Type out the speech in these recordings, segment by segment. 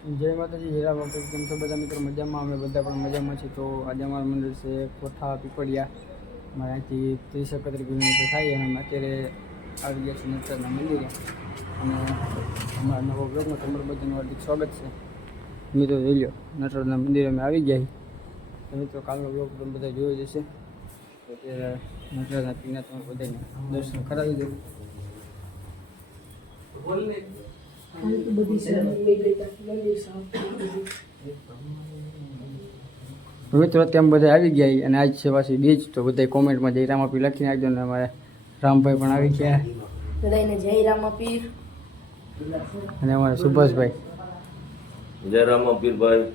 જય માતાજી, હીરા બાપુ. કેમ છો બધા મિત્રો? મજામાં? અમે બધા પણ મજામાં છીએ. તો આજે અમારું મંદિર છે કોઠા પીપળિયા. અમારે અહીંથી 30-31 કિલોમીટર થાય અને અમે અત્યારે આવી ગયા છીએ નટરાજના મંદિરે. અને અમારા નવો બ્લોગમાં તમારું બધાનું હાર્દિક સ્વાગત છે. મિત્રો જોઈ લો, નટરાજના મંદિરે અમે આવી ગયા. તો મિત્રો કાલનો બ્લોગ તમે બધા જોઈ જશે. તો અત્યારે નટરાજના પીના તમે બધાને દર્શન કરાવી દઉં. મિત્રો અત્યારે બધા આવી ગયા અને આજ છે પાછી બીજ. તો બધા કોમેન્ટમાં જય રામાપીર લખી નાખજો. ને અમારે રામભાઈ પણ આવી ગયા. બધાને જય રામાપીર. અને અમારે સુભાષભાઈ જય રામાપીર ભાઈ.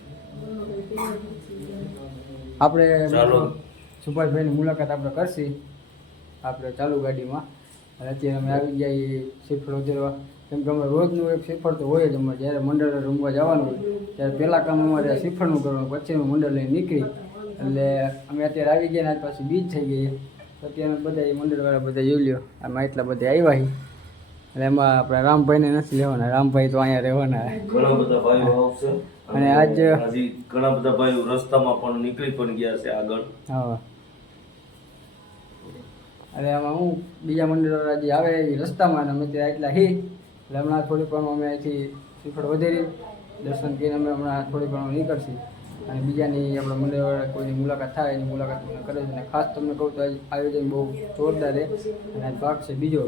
આપણે સુભાષભાઈની મુલાકાત આપણે કરશી આપણે ચાલુ ગાડીમાં. અને અત્યારે અમે આવી ગયા શ્રીફળ ઉતરવા. કેમ કે અમે રોજનું એક શ્રીફળ તો હોય જ. અમારે જ્યારે મંડળે રમવા જવાનું હોય ત્યારે પહેલાં કામ અમારે શ્રીફળનું કરવાનું, પછી અમે મંડળ લઈને નીકળી. એટલે અમે અત્યારે આવી ગયા ને પાછી બીજ થઈ ગઈ. તો અત્યારે બધા મંડળવાળા બધા જોઈ લ્યો, આમાં એટલા બધા આવ્યા. એટલે એમાં આપણે રામભાઈને નથી લેવાના, રામભાઈ તો અહીંયા રહેવાના. ઘણા બધા ભાઈઓ આવશે અને આજ ઘણા બધા ભાઈઓ રસ્તામાં પણ નીકળી પણ ગયા છે આગળ. હા, અને આમાં હું બીજા મંડળવાળા જે આવે એ રસ્તામાં અમે ત્યાં એટલા એટલે હમણાં થોડીક વાર અમે અહીંથી શ્રીફળ વધેરી દર્શન કરીને અમે હમણાં થોડીક વાર નીકળશી. અને બીજાની આપણા મંડળવાળા કોઈની મુલાકાત થાય એની મુલાકાત તમને કરે છે. અને ખાસ તમને કહું તો આયોજન બહુ જોરદાર છે. અને આજ ભાગ છે બીજો.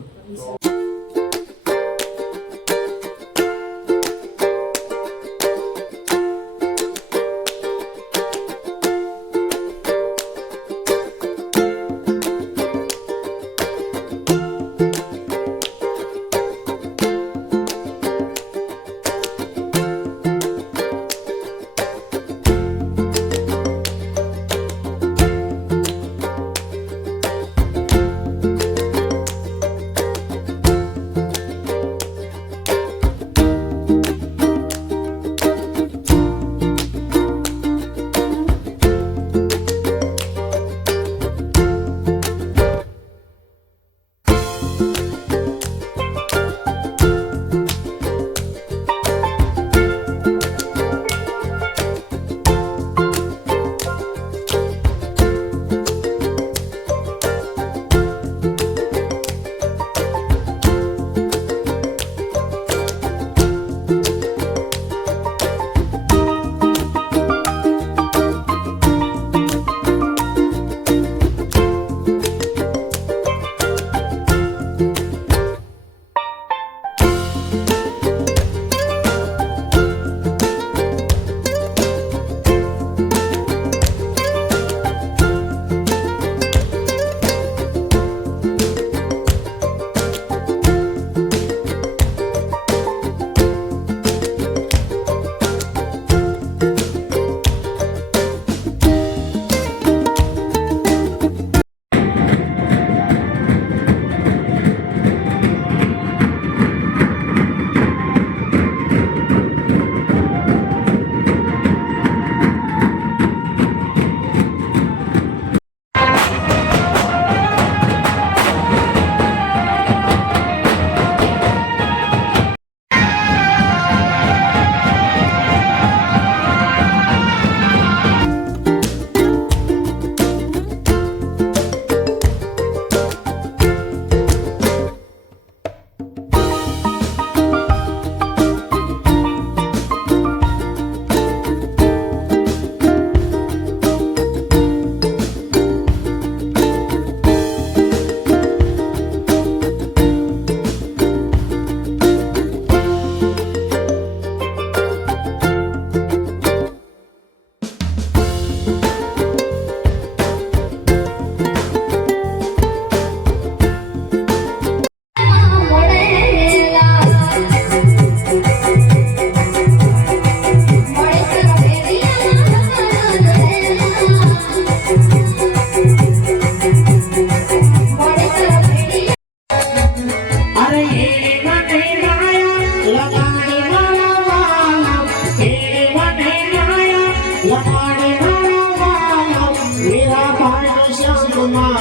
તો લગાડી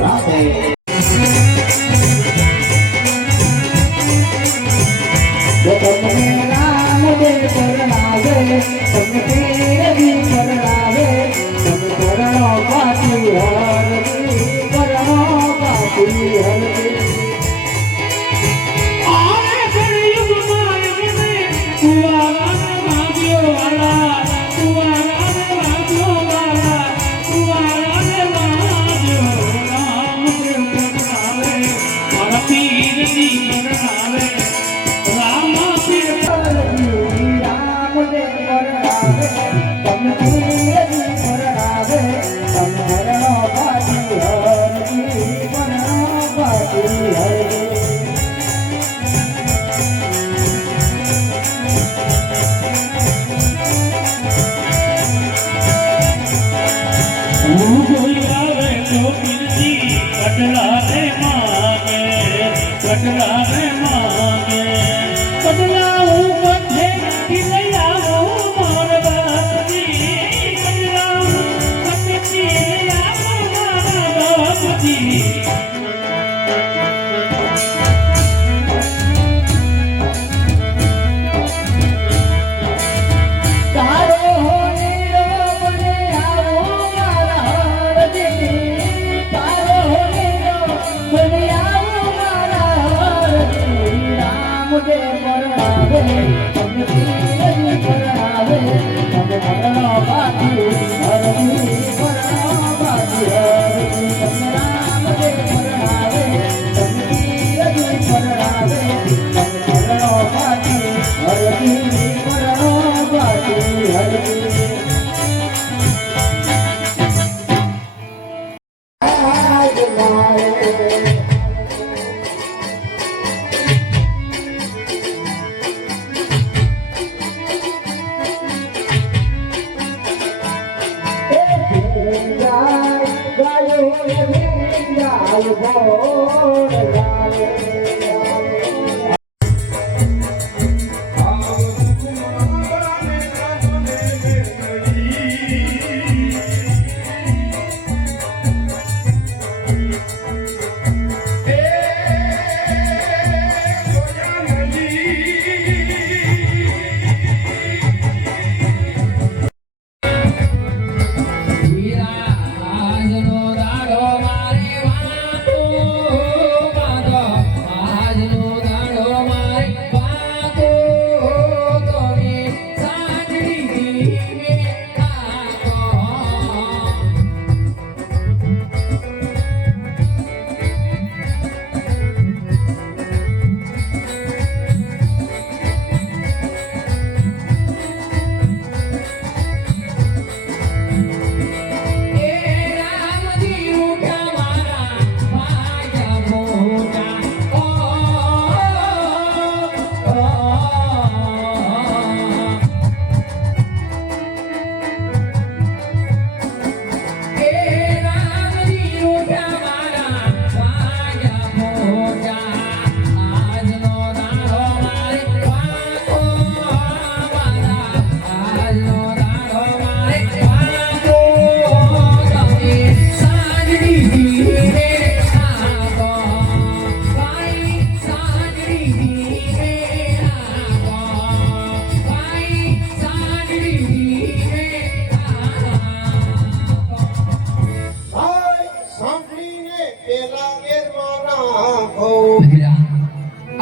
રાધે તો તમને રામદેવ પરણાવે, તમને પીરજી પરણાવે, તમે પરણો પાછી હરજી, પરણો પાછી હરજી.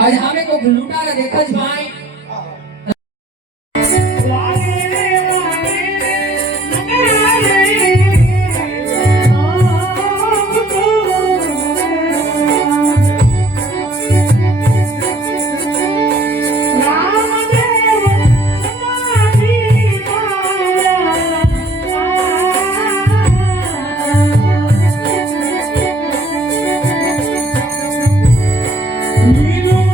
आज हमें को लुटारा देखा भाई Nino,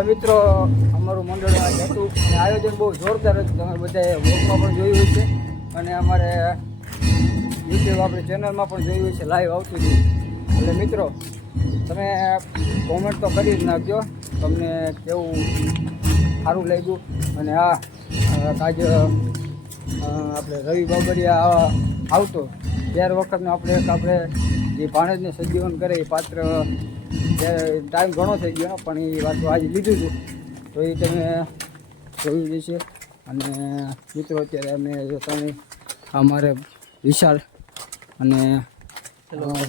તો મિત્રો અમારું મંડળ આજે હતું અને આયોજન બહુ જોરદાર હતું. તમે બધાએ વ્લોગમાં પણ જોયું છે અને અમારે યુટ્યુબ આપણી ચેનલમાં પણ જોયું છે, લાઈવ આવતું હતું. એટલે મિત્રો તમે કોમેન્ટ તો કરી જ નાખજો તમને કેવું સારું લાગ્યું. અને આજે આપણે રવિ બાબરિયા આવતો ત્યાર વખતનો આપણે જે ભાણેજને સજીવન કરે એ પાત્ર ત્યારે ટાઈમ ઘણો થઈ ગયો પણ એ પાછું આજે લીધું હતું તો એ તમે જોયું જશે. અને મિત્રો અત્યારે અમે તમે અમારે વિશાલ અને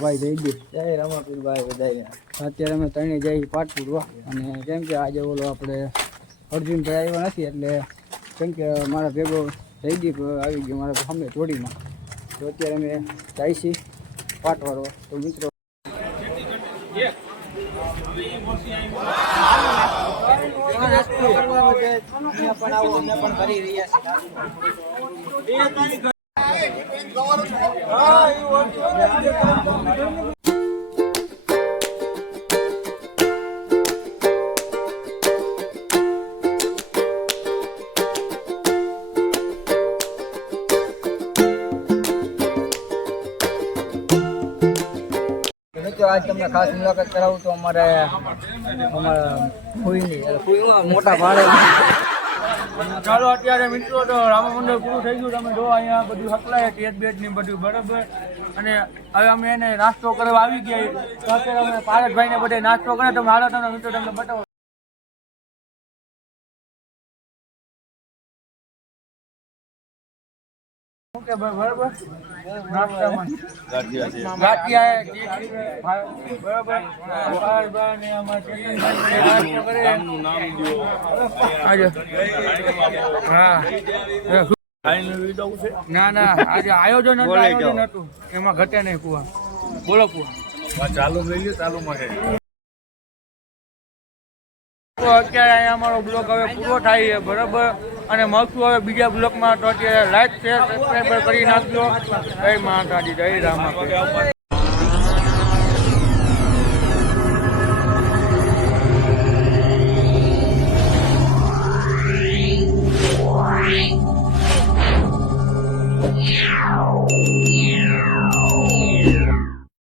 ભાઈ જયદીપ જય રામાપીર ભાઈ બધા અત્યારે અમે ત્રણે જઈએ પાટ પૂરવા. અને કેમ કે આજે ઓલો આપણે અર્જુનભાઈ આવ્યા નથી એટલે કેમ કે મારા ભેગો જયદીપ આવી ગયો મારા સામે જોડીમાં. તો અત્યારે અમે જાય છીએ પાટ વાળવા. તો મિત્રો આજ તમને ખાસ મુલાકાત કરાવું તો અમારા ફૂઈની મોટા ભાડે. ચાલો અત્યારે મિત્રો તો રામા મંડળ પૂરું થઈ ગયું. તમે જો અહીંયા બધું હકલાય ટેટ બેટ ને બધું બરાબર. અને હવે અમે એને નાસ્તો કરવા આવી ગયા. તો અત્યારે અમે પારસભાઈને બધે નાસ્તો કરે. તમે હાલો તમને મિત્રો તમને બતાવો. ઓકે બરાબર નાસ્તામાં ના આજે આયોજન હતું એમાં ઘટે નહીં કુવા. બોલો કુવા ચાલુ લઈ લો ચાલુ માં. તો અત્યારે અહીંયા અમારો બ્લોગ હવે પૂરો થાય છે બરાબર. અને મળશું હવે બીજા બ્લોગમાં. તો અત્યારે લાઈક શેર સબસ્ક્રાઈબર કરી નાખજો. જય માતાજી જય રામાપીર. Yeah.